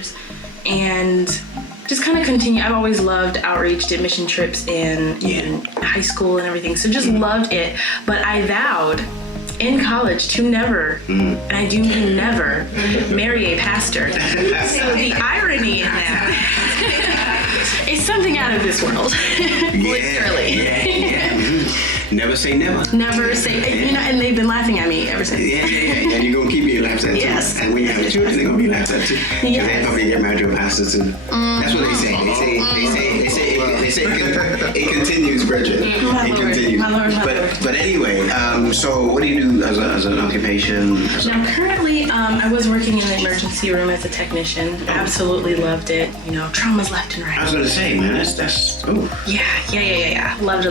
years, and just kind of continue. I've always loved outreach, did mission trips in high school and everything, so just loved it. But I vowed in college to never, and I do mean never, marry a pastor. So the irony in that is something out of this world, literally. Never say never. Never say, and they've been laughing at me ever since. And you're gonna keep being laughed at too. Yes. And when you have children, they're gonna be laughed at too. Because they probably get married to a pastor too. That's what they say. They say it continues, Bridget. It continues. But anyway, so what do you do as an occupation? Now, currently, I was working in the emergency room as a technician. Absolutely loved it. Traumas left and right. I was gonna say, man, that's Yeah. Loved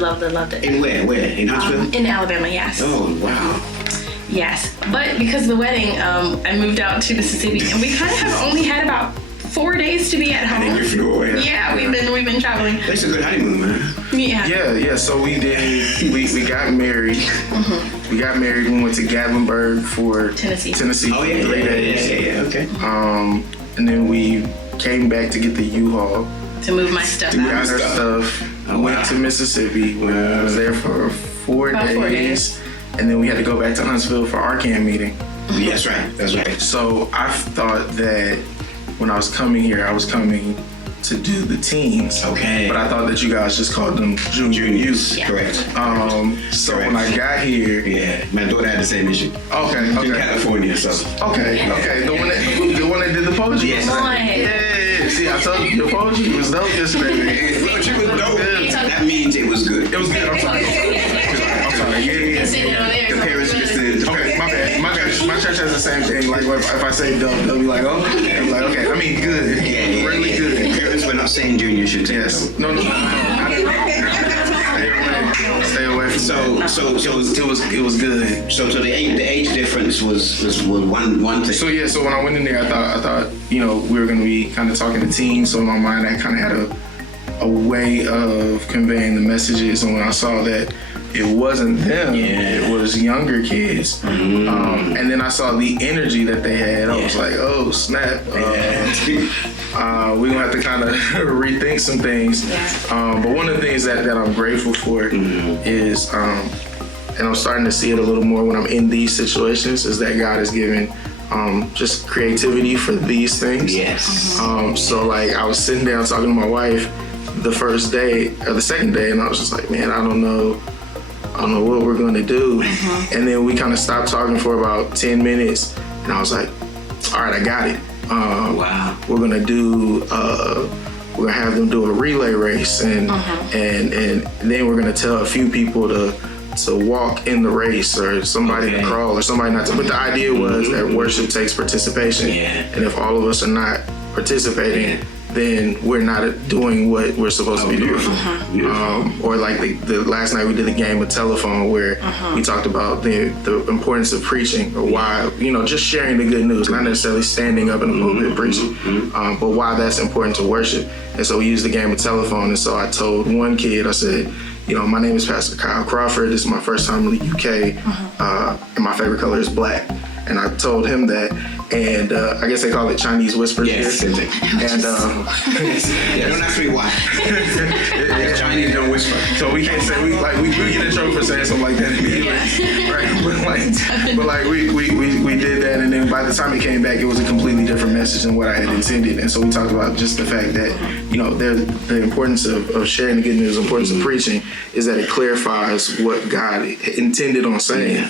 it. And where? In Huntsville? In Alabama, yes. Oh, wow. Yes, but because of the wedding, I moved out to Mississippi, and we kind of have only had about 4 days to be at home. I think you flew away. Yeah, we've been traveling. It's a good honeymoon, man. Yeah. So we got married. We got married and went to Gatlinburg for Tennessee Oh, for 3 days. Yeah, okay. And then we came back to get the U-Haul. To move my stuff We got out. our stuff. Oh, went wow. to Mississippi. I was there for 4 About days. 4 days. And then we had to go back to Huntsville for our Campmeeting. That's right. So I thought that when I was coming here, I was coming to do the teens. Okay. But I thought that you guys just called them junior youth. Yeah. Correct. So when I got here, Yeah, my daughter had the same issue. okay. In California, so. Okay. The one that did the poetry. Yes. Come on. Yeah. See, I told you your poetry was dope yesterday. Poetry was dope. That means it was good. It was good. I'm sorry. Yeah. The parents listened. Okay, my bad. My church has the same thing. Like if I say dope, they'll be like, oh. I'm like, okay. I mean, good. Yeah. Really good. Parents were not saying junior should take Yes. them. No. Stay away from that. It was good. So the age difference was one thing. So when I went in there, I thought we were gonna be kind of talking to teens. So in my mind, I kind of had a way of conveying the messages. And when I saw that it wasn't them, it was younger kids, and then I saw the energy that they had. I was like, oh snap. We're gonna have to kind of rethink some things. But one of the things that I'm grateful for is, and I'm starting to see it a little more when I'm in these situations, is that God has given just creativity for these things. Yes. So like I was sitting down talking to my wife the first day or the second day, and I was just like, man, I don't know what we're gonna do. And then we kind of stopped talking for about 10 minutes, and I was like, all right, I got it. Wow. We're gonna have them do a relay race, and then we're gonna tell a few people to walk in the race, or somebody to crawl, or somebody not to. But the idea was that worship takes participation, and if all of us are not participating, then we're not doing what we're supposed to be doing. Or like the last night we did a game of telephone where we talked about the importance of preaching, or why, just sharing the good news, not necessarily standing up in the pulpit preaching, but why that's important to worship. And so we used the game of telephone. And so I told one kid, I said, my name is Pastor Kyle Crawford. This is my first time in the UK, and my favorite color is black. And I told him that, and I guess they call it Chinese whispers. Yes. And Don't ask me why. Chinese don't whisper. So we can't say we get in trouble for saying something like that immediately, right? But like we did that, and then by the time it came back, it was a completely different message than what I had intended. And so we talked about just the fact that the importance of sharing the good news, the importance of preaching, is that it clarifies what God intended on saying.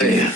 saying.